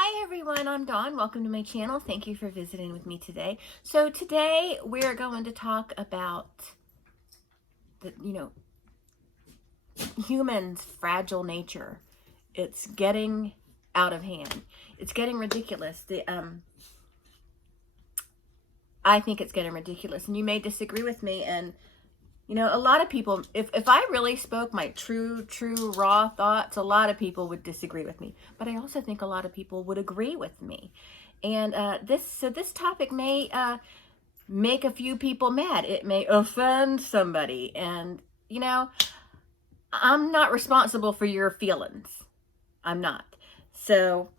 Hi everyone, I'm Dawn. Welcome to my channel. Thank you for visiting with me today. So today we're going to talk about the, humans' fragile nature. It's getting out of hand. It's getting ridiculous. I think it's getting ridiculous, and you may disagree with me. And a lot of people, if I really spoke my true raw thoughts, a lot of people would disagree with me. But I also think a lot of people would agree with me. And this topic may make a few people mad. It may offend somebody. And I'm not responsible for your feelings. I'm not. So,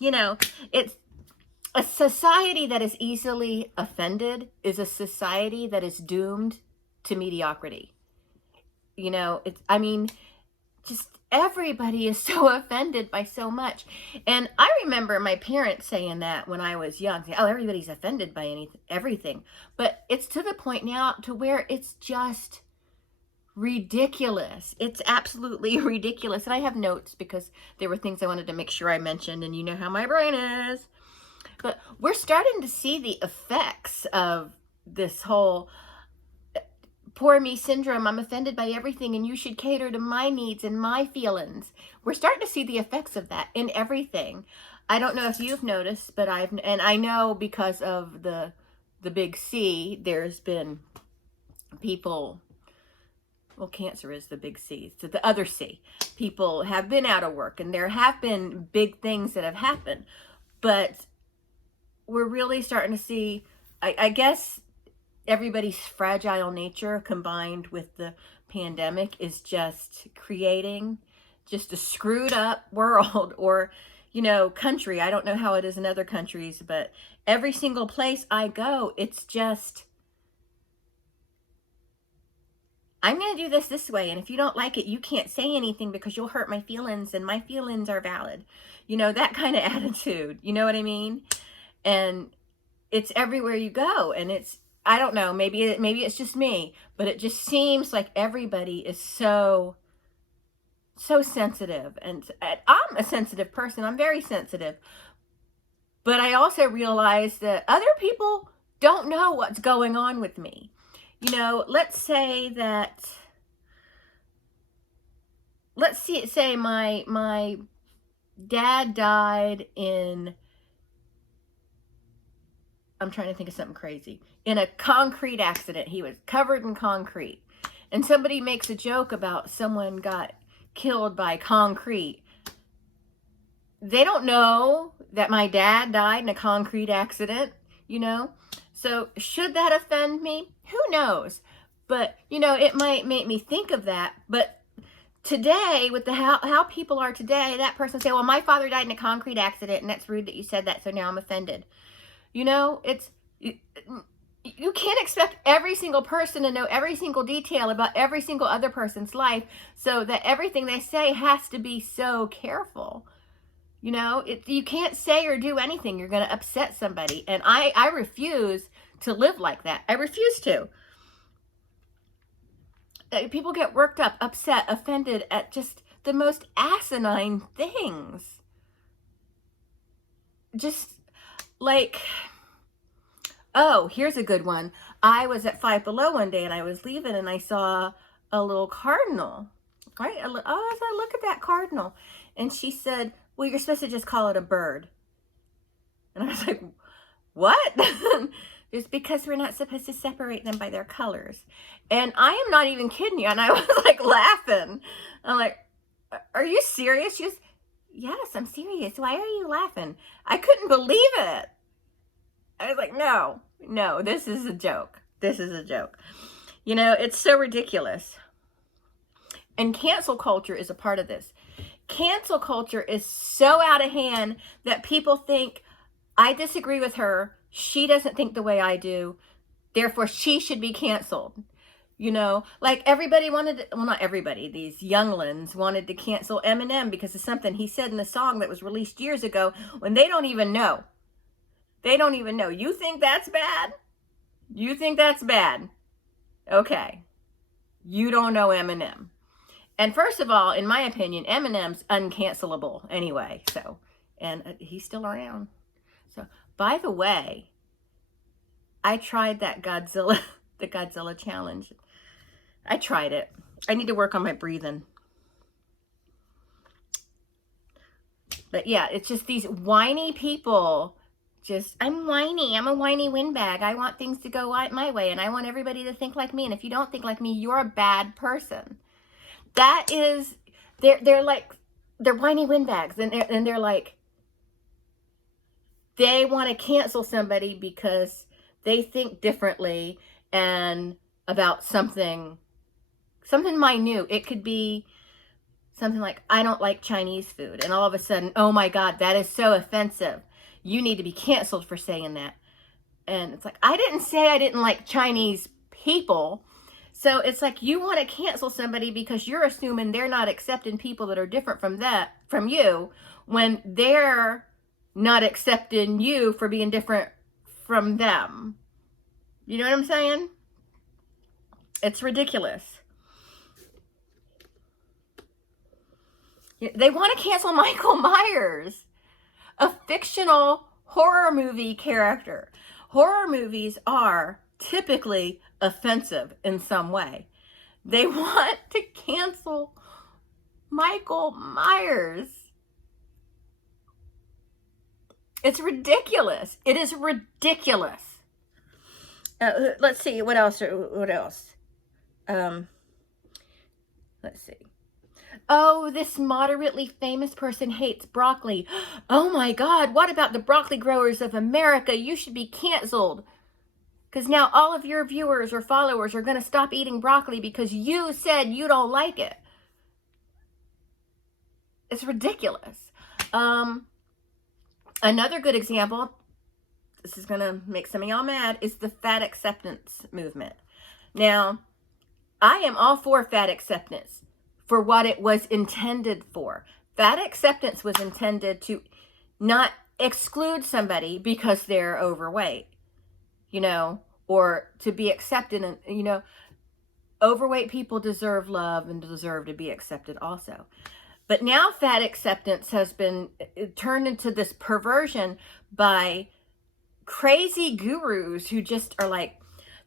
it's a society that is easily offended is a society that is doomed to mediocrity. Just everybody is so offended by so much. And I remember my parents saying that when I was young, saying, oh, everybody's offended by everything. But it's to the point now to where it's just ridiculous. It's absolutely ridiculous. And I have notes because there were things I wanted to make sure I mentioned, and you know how my brain is. But we're starting to see the effects of this whole poor me syndrome. I'm offended by everything and you should cater to my needs and my feelings. We're starting to see the effects of that in everything. I don't know if you've noticed, but I know because of the big C, there's been people, well, cancer is the big C, so the other C. People have been out of work and there have been big things that have happened, but we're really starting to see, I guess, everybody's fragile nature combined with the pandemic is just creating just a screwed up world or, country. I don't know how it is in other countries, but every single place I go, it's just, I'm going to do this way. And if you don't like it, you can't say anything because you'll hurt my feelings and my feelings are valid. That kind of attitude, you know what I mean? And it's everywhere you go. And I don't know, maybe it's just me, but it just seems like everybody is so sensitive. And I'm a sensitive person. I'm very sensitive. But I also realize that other people don't know what's going on with me. Let's say my dad died in, I'm trying to think of something crazy, in a concrete accident. He was covered in concrete. And somebody makes a joke about someone got killed by concrete. They don't know that my dad died in a concrete accident, So should that offend me? Who knows? But, it might make me think of that. But today, with how people are today, that person say, well, my father died in a concrete accident, and that's rude that you said that, so now I'm offended. It's, you can't expect every single person to know every single detail about every single other person's life, so that everything they say has to be so careful. You can't say or do anything. You're going to upset somebody. And I refuse to live like that. I refuse to. People get worked up, upset, offended at just the most asinine things. Just like, oh, here's a good one. I was at Five Below one day and I was leaving and I saw a little cardinal, right? I said, look at that cardinal. And she said, well, you're supposed to just call it a bird. And I was like, what? It's because we're not supposed to separate them by their colors. And I am not even kidding you. And I was like laughing. I'm like, are you serious? She was, yes, I'm serious. Why are you laughing? I couldn't believe it. I was like, no, this is a joke. This is a joke. It's so ridiculous. And cancel culture is a part of this. Cancel culture is so out of hand that people think, I disagree with her. She doesn't think the way I do. Therefore, she should be canceled. Like everybody wanted, well, not everybody, these younglings wanted to cancel Eminem because of something he said in a song that was released years ago when they don't even know. They don't even know. You think that's bad? You think that's bad? Okay. You don't know Eminem. And first of all, in my opinion, Eminem's uncancelable anyway. So and he's still around. So, by the way, I tried that Godzilla, the Godzilla challenge. I tried it. I need to work on my breathing. But yeah, it's just these whiny people. Just, I'm whiny. I'm a whiny windbag. I want things to go my way, and I want everybody to think like me. And if you don't think like me, you're a bad person. That is, they're like, they're whiny windbags, and they're like, they want to cancel somebody because they think differently and about something minute. It could be something like, I don't like Chinese food. And all of a sudden, oh my God, that is so offensive. You need to be canceled for saying that. And it's like, I didn't say I didn't like Chinese people. So it's like, you want to cancel somebody because you're assuming they're not accepting people that are different from you, when they're not accepting you for being different from them. You know what I'm saying? It's ridiculous. They want to cancel Michael Myers, a fictional horror movie character. Horror movies are typically offensive in some way. They want to cancel Michael Myers. It's ridiculous. It is ridiculous. Let's see. What else? Let's see. Oh, this moderately famous person hates broccoli. Oh my God, what about the broccoli growers of America? You should be canceled. Because now all of your viewers or followers are going to stop eating broccoli because you said you don't like it. It's ridiculous. Another good example, this is going to make some of y'all mad, is the fat acceptance movement. Now, I am all for fat acceptance for what it was intended for. Fat acceptance was intended to not exclude somebody because they're overweight, you know, or to be accepted. And, you know, overweight people deserve love and deserve to be accepted also. But now fat acceptance has been turned into this perversion by crazy gurus who just are like,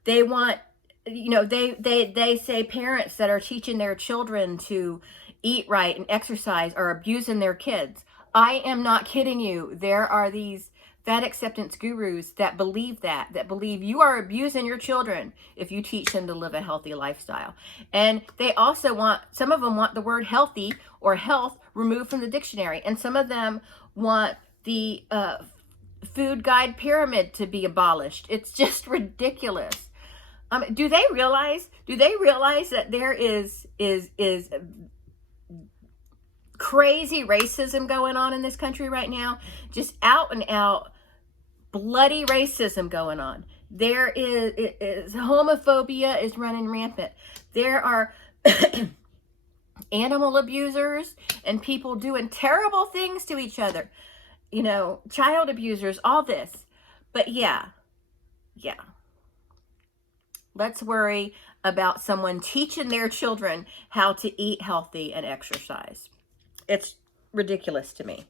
they want, you know, they say parents that are teaching their children to eat right and exercise are abusing their kids. I am not kidding you. There are these fat acceptance gurus that believe that believe you are abusing your children if you teach them to live a healthy lifestyle. And they also want, some of them want the word healthy or health removed from the dictionary. And some of them want the food guide pyramid to be abolished. It's just ridiculous. Do they realize that there is crazy racism going on in this country right now? Just out and out bloody racism going on. There is homophobia is running rampant. There are animal abusers and people doing terrible things to each other. You know, child abusers, all this. But yeah. Let's worry about someone teaching their children how to eat healthy and exercise. It's ridiculous to me.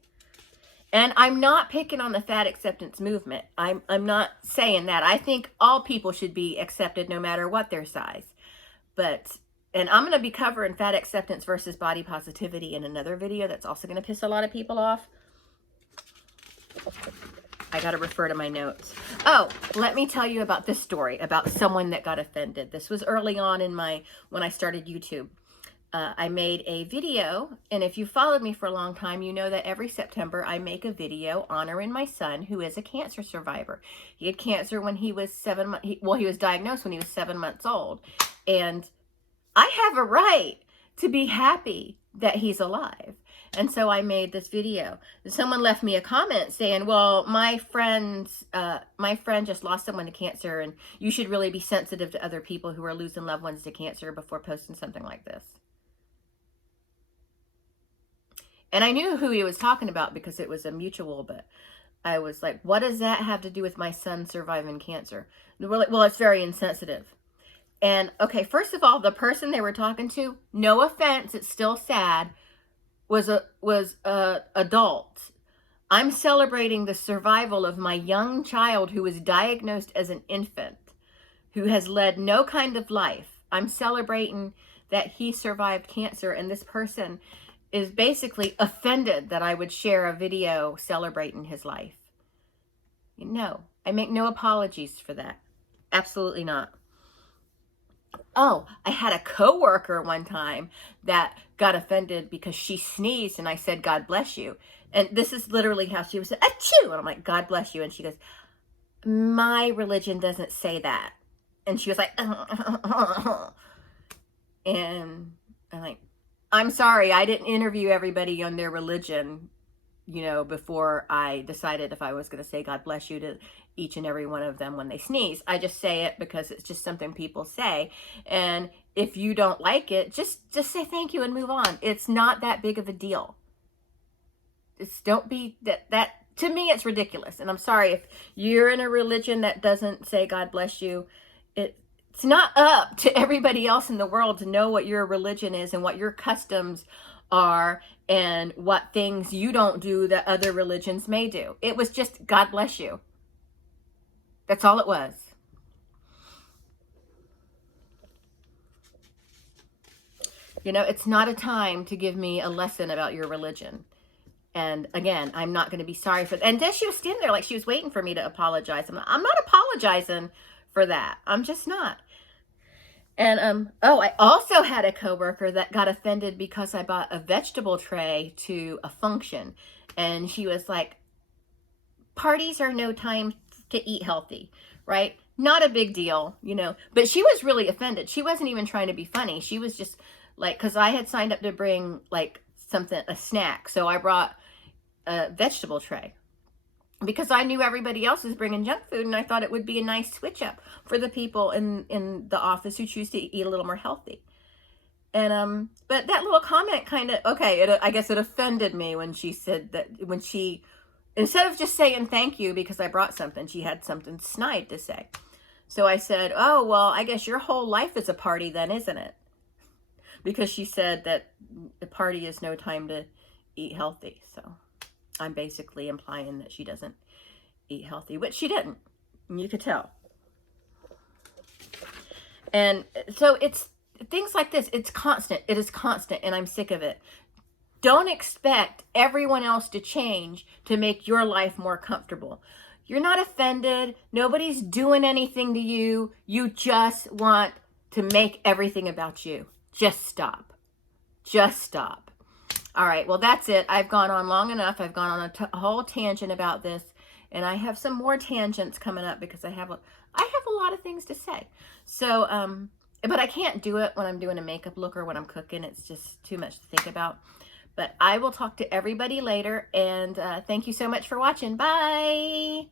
And I'm not picking on the fat acceptance movement. I'm not saying that. I think all people should be accepted no matter what their size. And I'm going to be covering fat acceptance versus body positivity in another video that's also going to piss a lot of people off. I got to refer to my notes. Oh, let me tell you about this story about someone that got offended. This was early on in when I started YouTube. I made a video, and if you followed me for a long time, you know that every September I make a video honoring my son, who is a cancer survivor. He had cancer when he was 7 months. He was diagnosed when he was 7 months old, and I have a right to be happy that he's alive. And so I made this video. Someone left me a comment saying, well, my friend just lost someone to cancer, and you should really be sensitive to other people who are losing loved ones to cancer before posting something like this. And I knew who he was talking about because it was a mutual, but I was like, what does that have to do with my son surviving cancer? Well, it's very insensitive. And okay, first of all, the person they were talking to, no offense, it's still sad, was a adult. I'm celebrating the survival of my young child who was diagnosed as an infant, who has led no kind of life. I'm celebrating that he survived cancer, and this person is basically offended that I would share a video celebrating his life. No, I make no apologies for that. Absolutely not. Oh, I had a coworker one time that got offended because she sneezed and I said, God bless you. And this is literally how she was, achoo! And I'm like, God bless you. And she goes, my religion doesn't say that. And she was like, and I'm like, I'm sorry, I didn't interview everybody on their religion, before I decided if I was going to say God bless you to each and every one of them when they sneeze. I just say it because it's just something people say. And if you don't like it, just say thank you and move on. It's not that big of a deal. Don't be that to me, it's ridiculous. And I'm sorry if you're in a religion that doesn't say God bless you. It's not up to everybody else in the world to know what your religion is and what your customs are and what things you don't do that other religions may do. It was just God bless you. That's all it was. It's not a time to give me a lesson about your religion. And again, I'm not going to be sorry for that. And then she was standing there like she was waiting for me to apologize. I'm not apologizing for that. I'm just not. And I also had a coworker that got offended because I bought a vegetable tray to a function. And she was like, parties are no time to eat healthy, right? Not a big deal, but she was really offended. She wasn't even trying to be funny. She was just like, because I had signed up to bring like a snack. So I brought a vegetable tray because I knew everybody else was bringing junk food, and I thought it would be a nice switch up for the people in the office who choose to eat a little more healthy. And but that little comment kind of, I guess it offended me when she said that, when she, instead of just saying thank you because I brought something, she had something snide to say. So I said, oh, well, I guess your whole life is a party then, isn't it? Because she said that the party is no time to eat healthy. So I'm basically implying that she doesn't eat healthy, which she didn't. And you could tell. And so it's things like this. It's constant. It is constant, and I'm sick of it. Don't expect everyone else to change to make your life more comfortable. You're not offended. Nobody's doing anything to you. You just want to make everything about you. Just stop. Just stop. All right, well, that's it. I've gone on long enough. I've gone on a whole tangent about this, and I have some more tangents coming up because I have a lot of things to say. So, but I can't do it when I'm doing a makeup look or when I'm cooking. It's just too much to think about. But I will talk to everybody later, and thank you so much for watching. Bye.